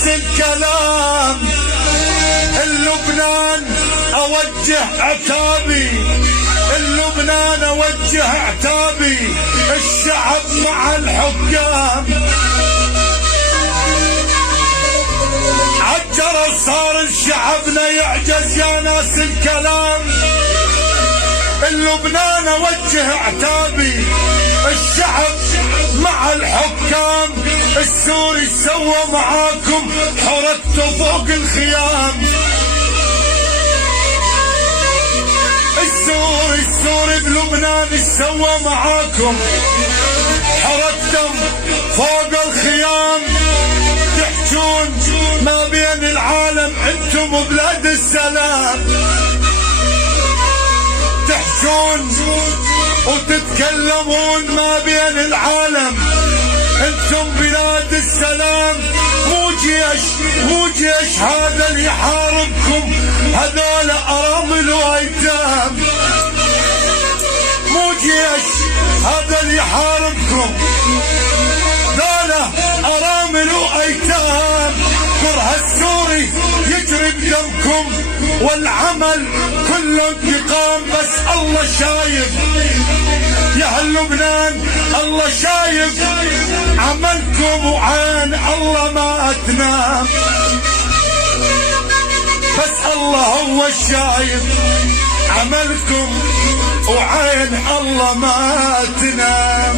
ناس الكلام. اللبنان اوجه عتابي، اللبنان اوجه عتابي، الشعب مع الحكام. عجرة صار شعبنا يعجز يا ناس الكلام. اللبنان اوجه عتابي، الشعب مع الحكام. السوري سوى معاكم حركته فوق الخيام. السوري بلبنان سوى معاكم حركتم فوق الخيام. تحجون ما بين العالم انتم بلاد السلام. تحجون وتتكلمون ما بين العالم انتم بلاد السلام. مو جيش هذا اللي يحاربكم، هذول ارامل وايتام. مو جيش هذا اللي يحاربكم، هذول ارامل وايتام. كره السوري يجري بدمكم والعمل كله انتقام. بس الله شايف يا هل لبنان، الله شايف عملكم وعين الله ما تنام. بس الله هو الشايف عملكم وعين الله ما تنام.